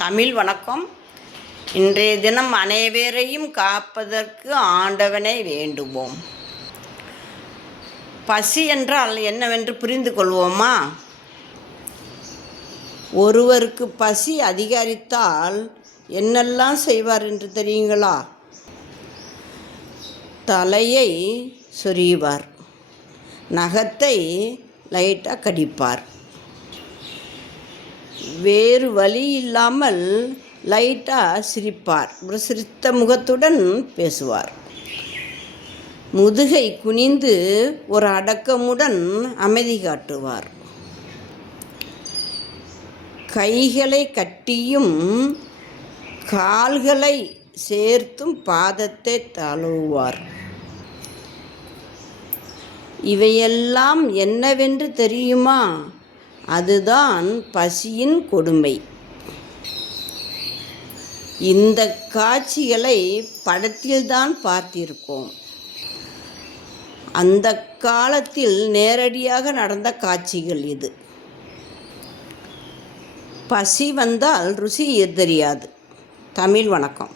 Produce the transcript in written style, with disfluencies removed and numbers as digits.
தமிழ் வணக்கம். இன்றைய தினம் அனைவரையும் காப்பதற்கு ஆண்டவனை வேண்டுவோம். பசி என்றால் என்னவென்று புரிந்து கொள்வோமா? ஒருவருக்கு பசி அதிகரித்தால் என்னெல்லாம் செய்வார் என்று தெரியுங்களா? தலையை சொறிவார், நகத்தை லைட்டாக கடிப்பார், வேறு வழி இல்லாமல் லைட்டாக சிரிப்பார், சிரித்த முகத்துடன் பேசுவார், முதுகை குனிந்து ஒரு அடக்கமுடன் அமைதி காட்டுவார், கைகளை கட்டியும் கால்களை சேர்த்தும் பாதத்தை தழுவுவார். இவையெல்லாம் என்னவென்று தெரியுமா? அதுதான் பசியின் கொடுமை. இந்த காட்சிகளை படத்தில்தான் பார்த்திருக்கோம். அந்த காலத்தில் நேரடியாக நடந்த காட்சிகள் இது. பசி வந்தால் ருசி தெரியாது. தமிழ் வணக்கம்.